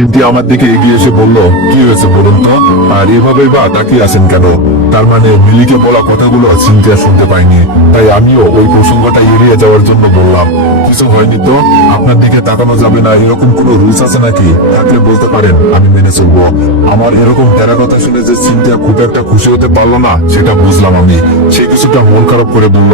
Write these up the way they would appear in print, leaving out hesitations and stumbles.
Cynthia আমার দিকে এগিয়ে এসে বলল, কি হয়েছে বলুন তো? আর এভাবে বা তাকিয়ে আছেন কেন? তার মানে মিলিকে বলা কথাগুলো সিনথিয়া শুনতে পাইনি, তাই আমিও ওই প্রসঙ্গটা এড়িয়ে যাওয়ার জন্য বললাম, কিছু হয়নি তো? আপনার দিকে তাকানো যাবে না এরকম কোনো রুলস আছে নাকি? থাকলে বলতে পারেন, আমি মেনে চলবো। আমার এরকম তেরা কথা শুনে যে সিনথিয়া খুব একটা খুশি হতে পারলো না সেটা বুঝলাম আমি। সে কিছুটা মন খারাপ করে বলল,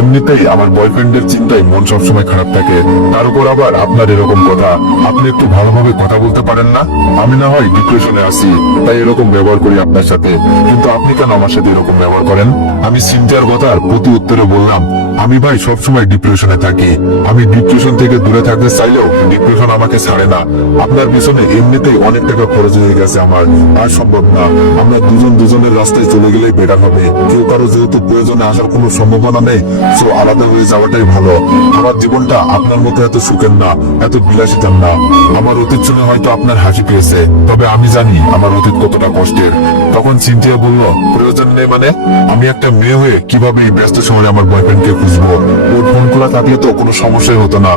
এমনিতেই আমার বয়ফ্রেন্ডের চিন্তায় মন সবসময় খারাপ থাকে, তার উপর আবার আপনার এরকম কথা। আপনি একটু ভালোভাবে কথা বলতে পারেন না? আমি না হয় ডিপ্রেশনে আছি তাই এরকম ব্যবহার করি আপনার সাথে, কিন্তু আপনি কেন আমার সাথে এরকম ব্যবহার করেন? আমি সিনথিয়ার কথার প্রতি উত্তরে বললাম, আমি ভাই সবসময় ডিপ্রেশনে থাকি। আমি ডিপ্রেশন থেকে দূরে থাকতে চাইলেও ডিপ্রেশন আমাকে ছাড়ে না। আপনার পিছনে এমনিতেই অনেক টাকা খরচ হয়ে গেছে আমার, আর সম্ভব না। আমরা দুজন দুজনের রাস্তায় চলে গেলেই বেটার হবে। কেউ কারো যেহেতু প্রয়োজনে আসার কোনো সম্ভাবনা নেই, সো আলাদা হয়ে যাওয়াটাই ভালো। আমার জীবনটা আপনার মতো এত সুখের না, এত বিলাসিতার না। আমার অতীত শুনে হয়তো আপনার হাসি পেয়েছে, তবে আমি জানি আমার অতীত কতটা কষ্টের। তখন সিনথিয়া বলল, প্রয়োজন নেই মানে? আমি একটা মেয়ে হয়ে কিভাবে এই ব্যস্ত সময় আমার বয়ফ্রেন্ডকে খুঁজবো? ওর ফোন খোলা থাকলে তো কোনো সমস্যাই হতো না।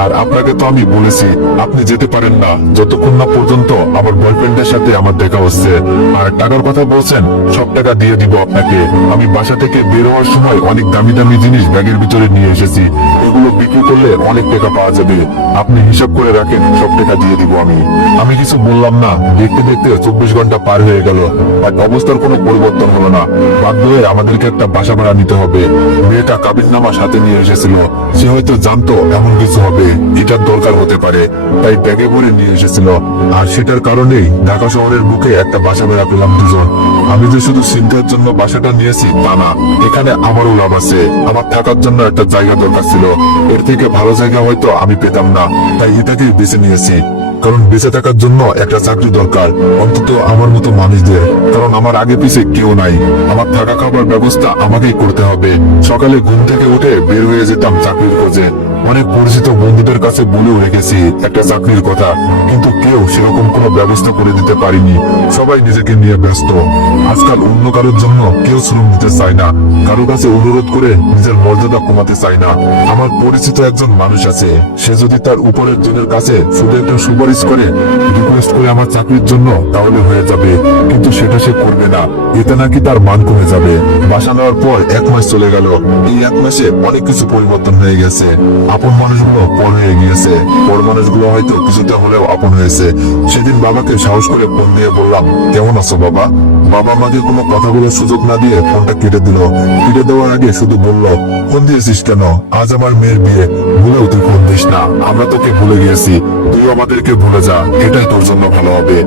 আর আপনাকে তো আমি বলেছি আপনি যেতে পারেন না যতক্ষণ না পর্যন্ত আমার বয়ফ্রেন্ডের সাথে আমার দেখা হচ্ছে। আর টাকার কথা বলছেন, সব টাকা দিয়ে দিব আপনাকে। আমি বাসা থেকে বের হওয়ার সময় অনেক দামি দামি জিনিস ব্যাগের ভিতরে নিয়ে এসেছি, এগুলো বিক্রি করলে অনেক টাকা পাওয়া যাবে। আপনি হিসাব করে রাখেন, সব টাকা দিয়ে দিব আমি। আমি কিছু বললাম না। দেখতে দেখতে 24 ঘন্টা পার হয়ে গেল, আর অবস্থার কোনো পরিবর্তন হলো না। বাধ্য হয়ে আমাদেরকে একটা বাসা ভাড়া নিতে হবে। মেয়েটা কাবিননামা সাথে নিয়ে এসেছিল। সে হয়তো জানতো এমন কিছু হবে, এটার দরকার হতে পারে, তাই ব্যাগে ভরে নিয়ে এসেছিল। আর সেটার কারণেই ঢাকা শহরের বুকে একটা বাসা ভাড়া পেলাম দুজন। আমি যে শুধু সিনথিয়ার জন্য বাসাটা নিয়েছি তা না, এখানে আমারও লাভ আছে। আমার থাকার জন্য একটা জায়গা দরকার ছিল, এর থেকে ভালো জায়গা হয়তো আমি পেতাম না, তাই এটাকেই বেছে নিয়েছি। কারণ বেঁচে থাকার জন্য একটা চাকরি দরকার, অন্তত আমার মতো মানুষদের। কারণ আমার আগে পিছে কেউ নাই, আমার থাকা খাবার ব্যবস্থা আমাকেই করতে হবে। সকালে ঘুম থেকে উঠে বের হয়ে যেতাম চাকরির খোঁজে। অনেক পরিচিত বন্ধুদের কাছে বলেও রেখেছি একটা চাকরির কথা, কিন্তু কেউ সেরকম কোনো ব্যবস্থা করে দিতে পারিনি। সবাই নিজেকে নিয়ে ব্যস্ত। আজকাল অন্য কারোর জন্য কেউ শ্রম দিতে চায় না, কারো কাছে অনুরোধ করে নিজের মর্যাদা কমাতে চায় না। আমার পরিচিত একজন মানুষ আছে, সে যদি তার উপরের জনের কাছে শুধু একটা সুপারিশ করে, রিকোয়েস্ট করে আমার চাকরির জন্য, তাহলে হয়ে যাবে। কিন্তু সেটা সে করবে না, এতে নাকি তার মান কমে যাবে। বাসা নেওয়ার পর 1 মাস চলে গেল। এই 1 মাসে অনেক কিছু পরিবর্তন হয়ে গেছে। আপন মানুষগুলো পর হয়ে গিয়েছে, পর মানুষগুলো হয়তো কিছুটা হলেও আপন হয়েছে। সেদিন বাবাকে সাহস করে ফোন দিয়ে বললাম, কেমন আছো বাবা? বাবা আমাকে কোনো কথা বলার সুযোগ না দিয়ে ফোনটা কেটে দিল। কেটে দেওয়ার আগে শুধু বলল, ফোন দিয়েছিস কেন? আজ আমার মেয়ের বিয়ে, ভুলেও তুই ফোন দিস না। আমরা তোকে ভুলে গিয়েছি, তুই আমাদেরকে ভুলে যা, এটাই তোর জন্য ভালো হবে।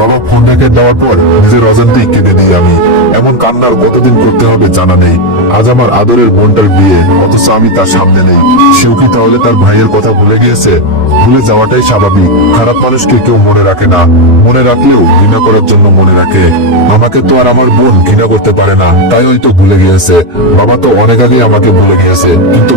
বাবা ফোন রেখে দেওয়ার পর নিজের অজান্তেই কেঁদে দিই আমি। এমন কান্নার কতদিন করতে হবে জানা নেই। আজ আমার আদরের বোনটার বিয়ে, অথচ আমি তার সামনে নেই। সেও কি তাহলে তার ভাইয়ের কথা ভুলে গিয়েছে? ভুলে যাওয়াটাই স্বাভাবিক। খারাপ মানুষকে কেউ মনে রাখে না, মনে রাখলেও ঘৃণা করার জন্য মনে রাখে। আমাকে তো আর আমার বোন ঘৃণা করতে পারে না, তাই হয়তো ভুলে গিয়েছে। বাবা তো অনেক আগেই আমাকে ভুলে গিয়েছে, কিন্তু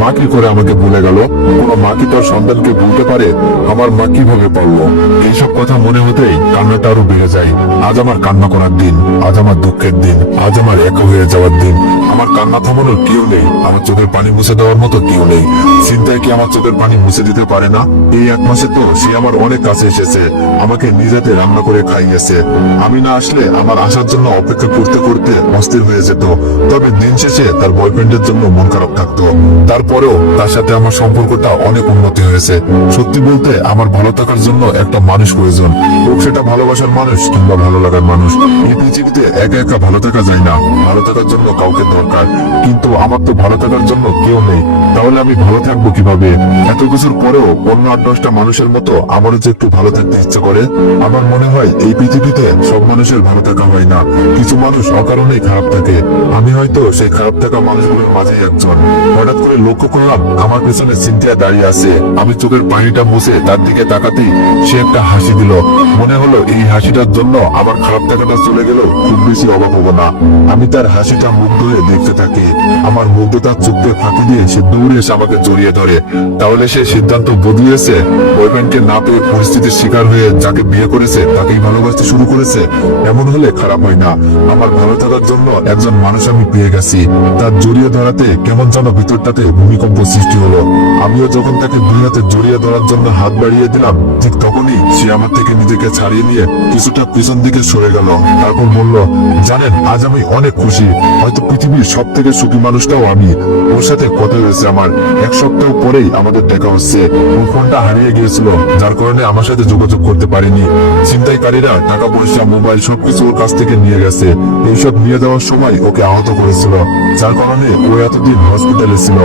মা কি করে আমাকে ভুলে গেল? কোনো মা কি তার সন্তানকে ভুলতে পারে? আমার মা কিভাবে পারলো? এইসব কথা মনে হতেই কান্নাটা আরো বেড়ে যায়। আজ আমার কান্না করার দিন, আজ আমার দুঃখের দিন, আজ আমার একা হয়ে যাওয়ার দিন। আমার কান্না থামানোর কেউ নেই, আমার চোখের পানি মুছে দেওয়ার মতো কেউ নেই। চিন্তায় কি আমার চোখের পানি মুছে দিতে পারে না? এই 1 মাসে তো সে আমার অনেক কাছে এসেছে, আমাকে নিজেতে রান্না করে খাইয়েছে। আমি না আসলে আমার আসার জন্য অপেক্ষা করতে করতে অস্থির হয়ে যেত। তবে দিন শেষে তার বয়ফ্রেন্ডের জন্য মন খারাপ থাকতো। তারপরেও তার সাথে আমার সম্পর্কটা অনেক উন্নতি হয়েছে। সত্যি বলতে আমার ভালো থাকার জন্য একটা মানুষ প্রয়োজন, হোক সেটা ভালোবাসার মানুষ কিংবা ভালো লাগার মানুষ। এই পৃথিবীতে একা একা ভালো থাকা যায় না, ভালো থাকার জন্য কাউকে দরকার। কিন্তু আমার তো ভালো থাকার জন্য কেউ নেই, তাহলে আমি ভালো থাকবো কিভাবে? এত কিছুর পরেও অন্য 8-10টা মানুষের মতো আমারও যে একটু ভালো থাকতে ইচ্ছে করে। আমার মনে হয় এই পৃথিবীতে সব মানুষের ভালো থাকা হয় না, কিছু মানুষ অকারণেই খারাপ থাকে। আমি হয়তো সেই খারাপ থাকা মানুষগুলোর মাঝেই একজন। হঠাৎ করে লক্ষ্য করলাম আমার পেছনে সিনথিয়া দাঁড়িয়ে আছে। আমি চোখের পানিটা মুছে তার দিকে তাকাতেই সে একটা হাসি দিল। মনে হলো এই হাসিটার জন্য আমার খারাপ থাকাটা চলে গেলেও খুব বেশি অবাক হবো না। আমি তার হাসিটা মুগ্ধ হয়ে দেখতে থাকি। আমার মুগ্ধতার চোখকে ফাঁকি দিয়ে সে দৌড়ে এসে আমাকে জড়িয়ে ধরে। তাহলে সে সিদ্ধান্ত বদলিয়েছে, বয়ফ্রেন্ডকে না পেয়ে পরিস্থিতির শিকার হয়ে যাকে বিয়ে করেছে তাকেই ভালোবাসতে শুরু করেছে। এমন হলে খারাপ হয় না। আমার ভালো থাকার জন্য একজন মানুষ আমি পেয়ে গেছি। তার জড়িয়ে ধরাতে কেমন যেন ভিতরটাতে ভূমিকম্প সৃষ্টি হলো। আমিও যখন তাকে দুই হাতে জড়িয়ে ধরার জন্য হাত বাড়িয়ে দিলাম, ঠিক তখনই সে আমার থেকে নিজেকে ছাড়িয়ে নিয়ে কিছুটা পিছন দিকে সরে গেল। তারপর বলল, জানেন আজ আমি অনেক খুশি, হয়তো পৃথিবীর সব থেকে সুখী মানুষটাও আমি। ওর সাথে কথা হয়েছে আমার, 1 সপ্তাহ পরেই আমাদের দেখা হচ্ছে। ওর ফোনটা হারিয়ে গিয়েছিল, যার কারণে আমার সাথে যোগাযোগ করতে পারিনি। ছিনতাইকারীরা টাকা পয়সা মোবাইল সবকিছু ওর কাছ থেকে নিয়ে গেছে। এইসব নিয়ে যাওয়ার সময় ওকে আহত করেছিল, যার কারণে ও এতদিন হসপিটালে ছিল,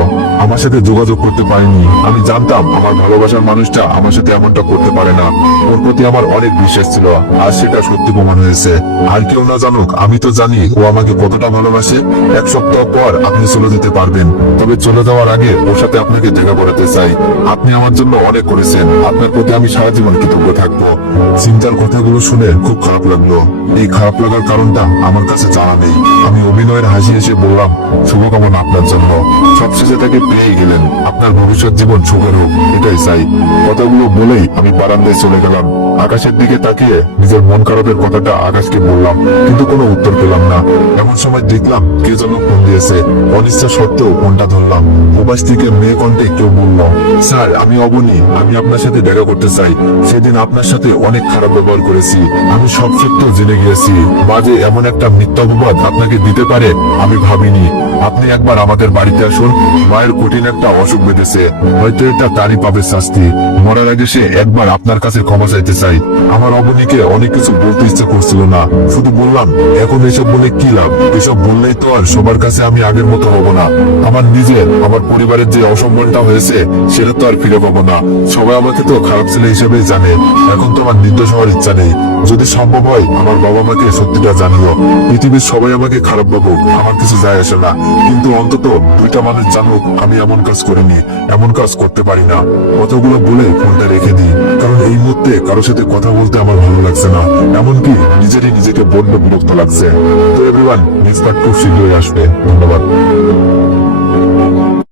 আমার সাথে যোগাযোগ করতে পারেনি। আমি জানতাম আমার ভালোবাসার মানুষটা আমার সাথে এমনটা করতে পারে না। ওর প্রতি আমার অনেক বিশ্বাস ছিল, আর সেটা সত্যি প্রমাণ হয়েছে। আর কেউ না জানুক, আমি তো জানি ও আমাকে কতটা ভালোবাসে। 1 সপ্তাহ পর আপনি চলে যেতে পারবেন, তবে চলে যাওয়ার আগে ওর সাথে আপনাকে দেখা করাতে চাই। আপনি আমার জন্য অনেক করেছেন, আপনার প্রতি আমি সারা জীবন কৃতজ্ঞ থাকবো। চিন্তার কথাগুলো শুনে খুব খারাপ লাগলো। এই খারাপ লাগার কারণটা আমার কাছে জানা নেই। আমি অভিনয়ের হাসি হেসে বললাম, শুভকামনা আপনার জন্য। সবশেষে তাকে পেয়ে গেলেন, আপনার ভবিষ্যৎ জীবন সুখের হোক, এটাই চাই। কথাগুলো বলেই আমি বারান্দায় চলে গেলাম। আকাশের দিকে তাকিয়ে নিজের মন খারাপের কথাটা আকাশকে বললাম, কিন্তু কোনো উত্তর পেলাম না। এমন সময় দেখলাম কে যেন ফোন দিয়েছে। অনিচ্ছা সত্ত্বেও ফোনটা ধরলাম। প্রবাস থেকে মেয়ে কণ্ঠে কেউ বলল, স্যার আমি অবনী, আমি আপনার সাথে দেখা করতে চাই। সেদিন আপনার সাথে অনেক খারাপ ব্যবহার করেছি, আমি সব সত্য জেনে গিয়েছি। বাজে এমন একটা মিথ্যা অপবাদ আপনাকে দিতে পারে আমি ভাবিনি। আপনি একবার আমাদের বাড়িতে আসুন, মায়ের কঠিন একটা অসুখ বেঁধেছে, হয়তো এটা তারই পাবে শাস্তি। মরার আগে সে একবার আপনার কাছে ক্ষমা চাইতে চাই। আমার অবনীকে অনেক কিছু বলতে ইচ্ছে করছিল না, শুধু বললাম এখন এসব বলে কি লাভ, এসব বললেই তো আর সবার কাছে আমি আগের মতো হব না। আমার নিজের, আমার পরিবারের যে অসম্মানটা হয়েছে সেটা তো আর ফিরে পাবো না। সবাই আমাকে তো খারাপ ছেলে হিসেবেই জানে। এখন তো আমার নির্দোষ হওয়ার ইচ্ছা নেই। যদি সম্ভব হয় আমার বাবা মাকে সত্যিটা জানিও। পৃথিবীর সবাই আমাকে খারাপ ভাবুক, আমার কিছু যায় আসে না, কিন্তু অন্তত 2টা মানুষ জানুক আমি এমন কাজ করিনি, এমন কাজ করতে পারি না। কতগুলো বলে ফোনটা রেখে দিই, কারণ এই মুহূর্তে কারোর সাথে কথা বলতে আমার ভালো লাগছে না, এমনকি নিজেরই নিজেকে বড্ড বিরক্ত লাগছে। তো এভরিওয়ান, নেক্সট পার্ট খুব শীঘ্রই আসবে। ধন্যবাদ।